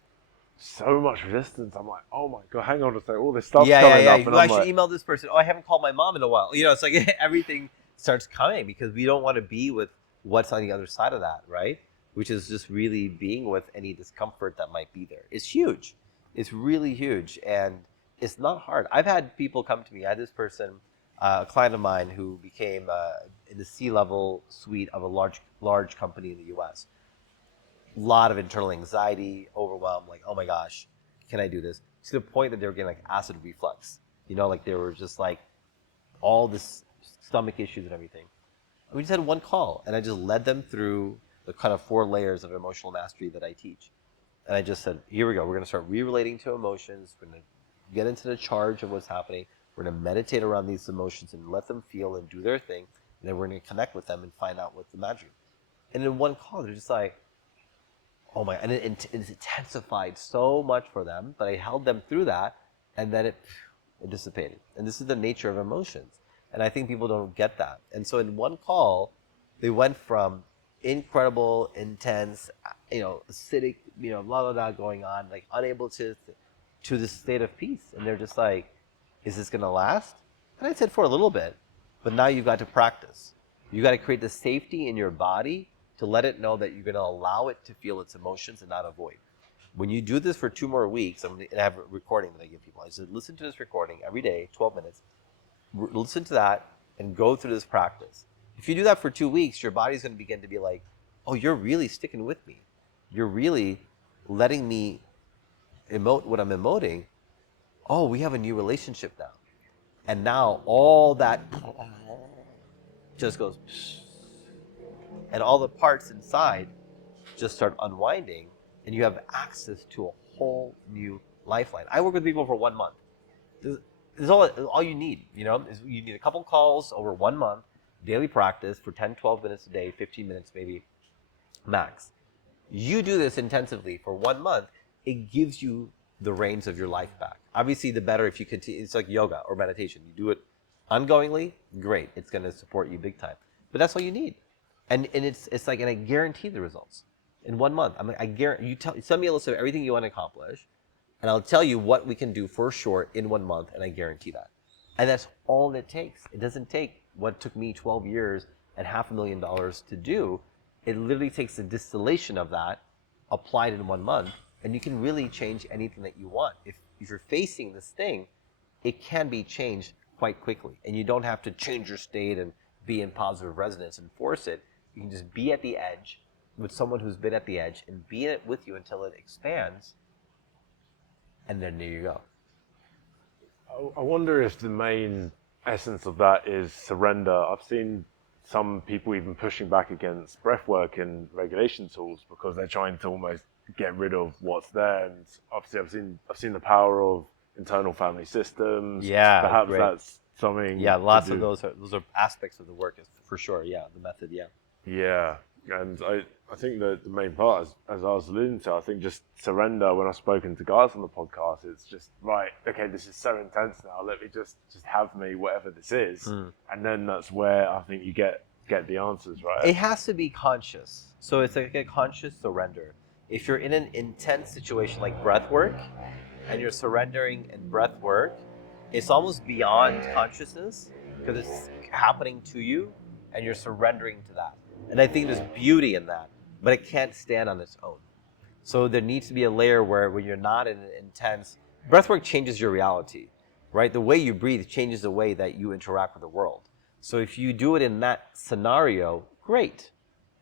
So much resistance. I'm like, oh my god, hang on a second. All this stuff's coming up, and You, I I'm should like, email this person. Oh, I haven't called my mom in a while. You know, it's like everything starts coming because we don't want to be with what's on the other side of that, right? Which is just really being with any discomfort that might be there. It's huge. It's really huge, and it's not hard. I've had people come to me. I had this person, a client of mine, who became in the C-level suite of a large company in the U.S. Lot of internal anxiety, overwhelm, like, oh my gosh, can I do this? To the point that they were getting like acid reflux. You know, like they were just like all this stomach issues and everything. And we just had one call, and I just led them through the kind of 4 layers of emotional mastery that I teach. And I just said, here we go. We're going to start re-relating to emotions. We're going to get into the charge of what's happening. We're going to meditate around these emotions and let them feel and do their thing. And then we're going to connect with them and find out what's the magic. And in one call, they're just like, oh my, and it intensified so much for them, but I held them through that, and then it dissipated. And this is the nature of emotions. And I think people don't get that. And so in one call, they went from incredible, intense, acidic, blah, blah, blah going on, like unable to this state of peace. And they're just like, is this going to last? And I said for a little bit, but now you've got to practice. You got to create the safety in your body to let it know that you're going to allow it to feel its emotions and not avoid. When you do this for 2 more weeks, I'm going to have a recording that I give people. I said, listen to this recording every day, 12 minutes. Listen to that and go through this practice. If you do that for 2 weeks, your body's going to begin to be like, oh, you're really sticking with me. You're really letting me emote what I'm emoting. Oh, we have a new relationship now. And now all that just goes, and all the parts inside just start unwinding, and you have access to a whole new lifeline. I work with people for 1 month. This is all you need, is you need a couple calls over 1 month, daily practice for 10, 12 minutes a day, 15 minutes maybe max. You do this intensively for 1 month, it gives you the reins of your life back. Obviously, the better if you continue. It's like yoga or meditation. You do it ongoingly, great. It's going to support you big time. But that's all you need, and it's like, and I guarantee the results in 1 month. I guarantee you. Send me a list of everything you want to accomplish, and I'll tell you what we can do for sure in 1 month, and I guarantee that. And that's all it takes. It doesn't take what took me 12 years and $500,000 to do. It literally takes the distillation of that, applied in 1 month, and you can really change anything that you want. If you're facing this thing, it can be changed quite quickly, and you don't have to change your state and be in positive resonance and force it. You can just be at the edge with someone who's been at the edge and be in it with you until it expands, and then there you go. I wonder if the main essence of that is surrender. I've seen some people even pushing back against breathwork and regulation tools because they're trying to almost get rid of what's there. And obviously, I've seen the power of internal family systems. Yeah, perhaps great. That's something. Yeah, lots of those are aspects of the work, for sure. Yeah, the method. Yeah. Yeah, and I think that the main part, as I was alluding to, I think just surrender. When I've spoken to guys on the podcast, it's just right. Okay, this is so intense now. Let me just have me, whatever this is, and then that's where I think you get the answers, right? It has to be conscious. So it's like a conscious surrender. If you're in an intense situation like breath work, and you're surrendering in breath work, it's almost beyond consciousness because it's happening to you, and you're surrendering to that. And I think there's beauty in that, but it can't stand on its own. So there needs to be a layer where when you're not in an intense, breathwork changes your reality, right? The way you breathe changes the way that you interact with the world. So if you do it in that scenario, great.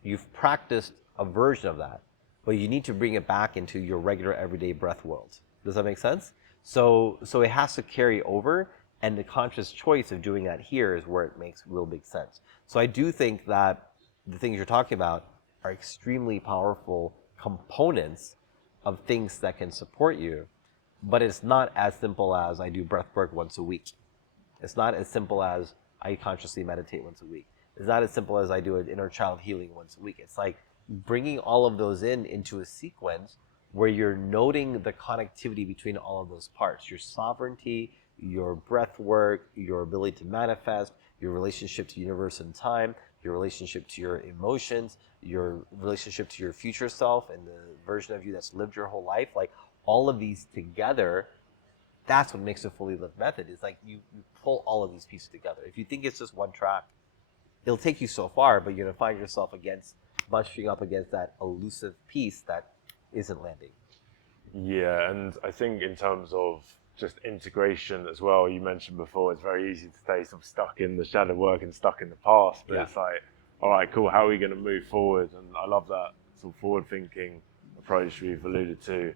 You've practiced a version of that, but you need to bring it back into your regular everyday breath world. Does that make sense? So it has to carry over, and the conscious choice of doing that here is where it makes real big sense. So I do think that the things you're talking about are extremely powerful components of things that can support you, but it's not as simple as I do breath work once a week. It's not as simple as I consciously meditate once a week. It's not as simple as I do an inner child healing once a week. It's like bringing all of those into a sequence where you're noting the connectivity between all of those parts, your sovereignty, your breath work, your ability to manifest, your relationship to universe and time, your relationship to your emotions, your relationship to your future self and the version of you that's lived your whole life. Like all of these together, that's what makes a fully lived method. Is like you pull all of these pieces together. If you think it's just one track, it'll take you so far, but you're gonna find yourself bumping up against that elusive piece that isn't landing. Yeah, and I think in terms of just integration as well, you mentioned before, it's very easy to stay sort of stuck in the shadow work and stuck in the past, but It's like, all right, cool, how are we going to move forward? And I love that sort of forward thinking approach we've alluded to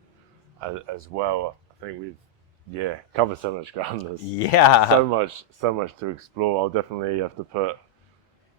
as well. I think we've covered so much ground. There's so much to explore. I'll definitely have to put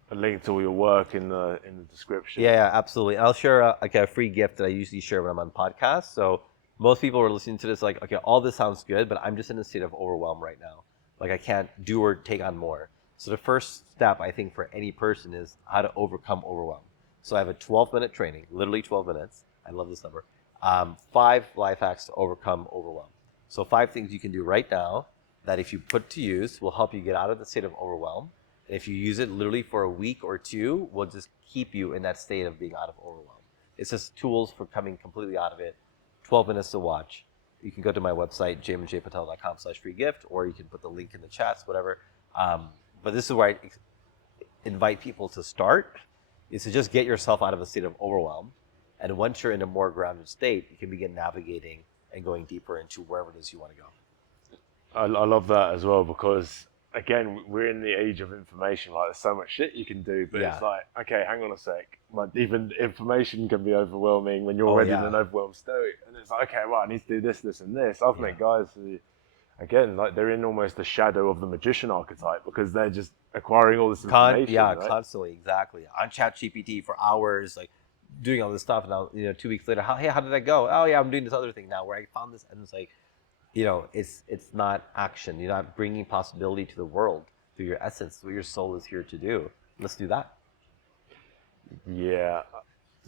a link to all your work in the description. Yeah, absolutely. I'll share a free gift that I usually share when I'm on podcasts. So most people are listening to this like, okay, all this sounds good, but I'm just in a state of overwhelm right now. Like I can't do or take on more. So the first step, I think, for any person is how to overcome overwhelm. So I have a 12-minute training, literally 12 minutes. I love this number. 5 life hacks to overcome overwhelm. So 5 things you can do right now that if you put to use will help you get out of the state of overwhelm. And if you use it literally for a week or two, will just keep you in that state of being out of overwhelm. It's just tools for coming completely out of it. 12 minutes to watch. You can go to my website, jayminjpatel.com/free gift, or you can put the link in the chats, whatever. But this is where I invite people to start, is to just get yourself out of a state of overwhelm. And once you're in a more grounded state, you can begin navigating and going deeper into wherever it is you want to go. I love that as well because, again, we're in the age of information. Like, there's so much shit you can do, but It's like, okay, hang on a sec. Like, even information can be overwhelming when you're already in an overwhelmed state. And it's like, okay, well, I need to do this, this, and this. I've met guys who, again, like they're in almost the shadow of the magician archetype because they're just acquiring all this information. Constantly, exactly. On ChatGPT for hours, like doing all this stuff, and now 2 weeks later, how did I go? Oh yeah, I'm doing this other thing now where I found this, and it's like, it's not action. You're not bringing possibility to the world through your essence. What your soul is here to do. Let's do that. Yeah,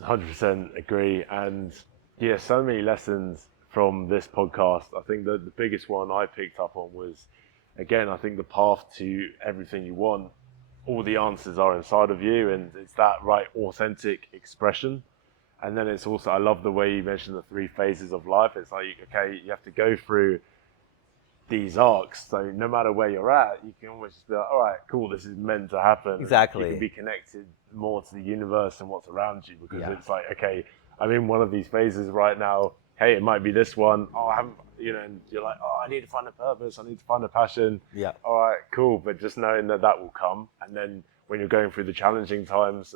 100% agree. And yeah, so many lessons from this podcast. I think that the biggest one I picked up on was, again, I think the path to everything you want, all the answers are inside of you, and it's that right authentic expression. And then it's also, I love the way you mentioned the 3 phases of life. It's like, okay, you have to go through these arcs. So no matter where you're at, you can almost just be like, all right, cool, this is meant to happen. Exactly. You can be connected more to the universe and what's around you, because Yeah. it's like, okay, I'm in one of these phases right now. Hey, it might be this one. Oh, I haven't, and you're like, oh, I need to find a purpose. I need to find a passion. Yeah. All right, cool. But just knowing that that will come. And then when you're going through the challenging times,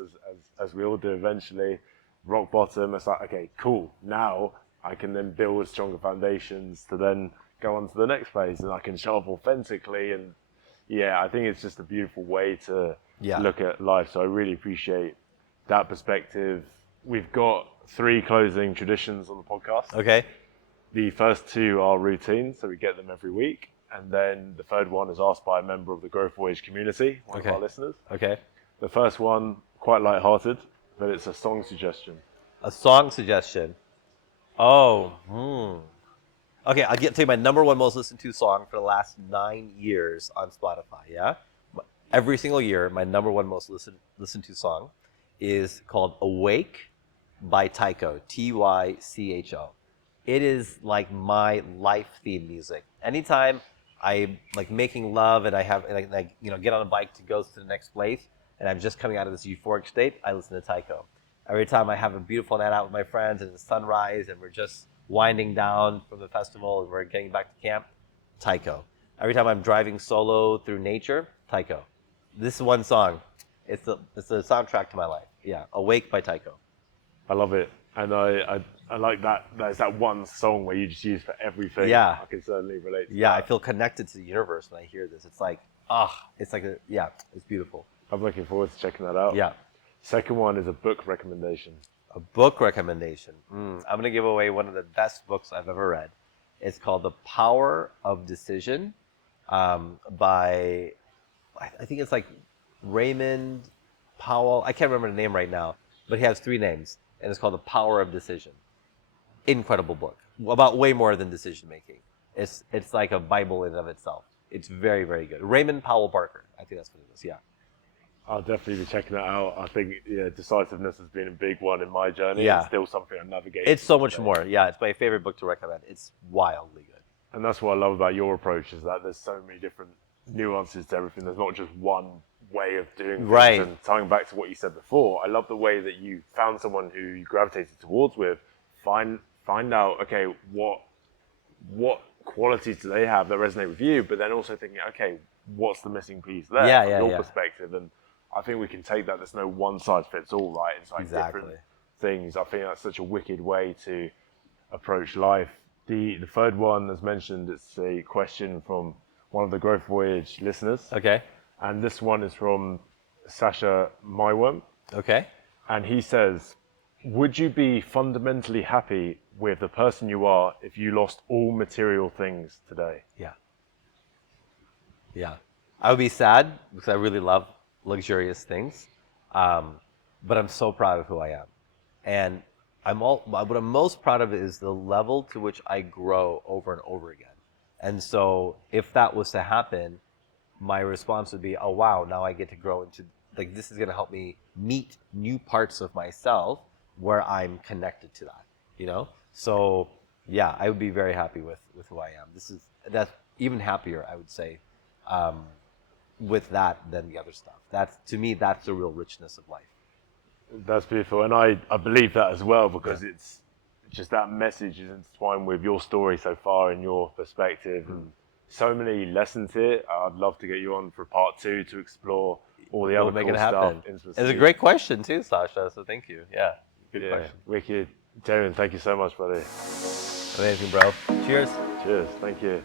as we all do eventually, rock bottom, it's like, okay, cool. Now I can then build stronger foundations to then go on to the next phase, and I can show up authentically. And yeah, I think it's just a beautiful way to look at life. So I really appreciate that perspective. We've got 3 closing traditions on the podcast. Okay. The first 2 are routines, so we get them every week. And then the third one is asked by a member of the Growth Voyage community, one of our listeners. Okay. The first one, quite lighthearted, but it's a song suggestion. A song suggestion. Oh. Okay, I'll tell you my number 1 most listened to song for the last 9 years on Spotify. Yeah, every single year, my number 1 most listened to song is called "Awake" by Tycho. Tycho. It is like my life theme music. Anytime I'm like making love and I have get on a bike to go to the next place, and I'm just coming out of this euphoric state, I listen to Tycho. Every time I have a beautiful night out with my friends and it's sunrise and we're just winding down from the festival and we're getting back to camp, Tycho. Every time I'm driving solo through nature, Tycho. This one song, it's the soundtrack to my life. Yeah, "Awake" by Tycho. I love it, and I like that. There's that one song where you just use for everything. Yeah, I can certainly relate to yeah, that. I feel connected to the universe when I hear this. It's like, it's like it's beautiful. I'm looking forward to checking that out. Yeah. Second one is a book recommendation. A book recommendation. I'm going to give away one of the best books I've ever read. It's called The Power of Decision by, I think it's like Raymond Powell. I can't remember the name right now, but he has 3 names, and it's called The Power of Decision. Incredible book. About way more than decision making. It's like a Bible in and of itself. It's very, very good. Raymond Powell Parker. I think that's what it is. Yeah. I'll definitely be checking that out. I think decisiveness has been a big one in my journey. Yeah. It's still something I'm navigating. It's so much more. Yeah, it's my favorite book to recommend. It's wildly good. And that's what I love about your approach, is that there's so many different nuances to everything. There's not just one way of doing things. Right. And tying back to what you said before, I love the way that you found someone who you gravitated towards with. Find out, okay, what qualities do they have that resonate with you, but then also thinking, okay, what's the missing piece there from your perspective? And I think we can take that. There's no one size fits all, right? It's like different things. I think that's such a wicked way to approach life. The third one, as mentioned, it's a question from one of the Growth Voyage listeners. Okay. And this one is from Sasha Maiworm. Okay. And he says, would you be fundamentally happy with the person you are if you lost all material things today? Yeah. Yeah. I would be sad because I really love luxurious things. But I'm so proud of who I am. And what I'm most proud of is the level to which I grow over and over again. And so if that was to happen, my response would be, oh, wow, now I get to grow into, like, this is going to help me meet new parts of myself where I'm connected to that, So, yeah, I would be very happy with who I am. That's even happier, I would say, with that than the other stuff. To me, that's the real richness of life. That's beautiful. And I believe that as well, because it's just that message is intertwined with your story so far and your perspective. And so many lessons here. I'd love to get you on for part 2 to explore all the other cool stuff. It's a great question too, Sasha, so thank you. Yeah, good question. Wicked. Jaymin, thank you so much, buddy. Amazing, bro. Cheers. Cheers. Thank you.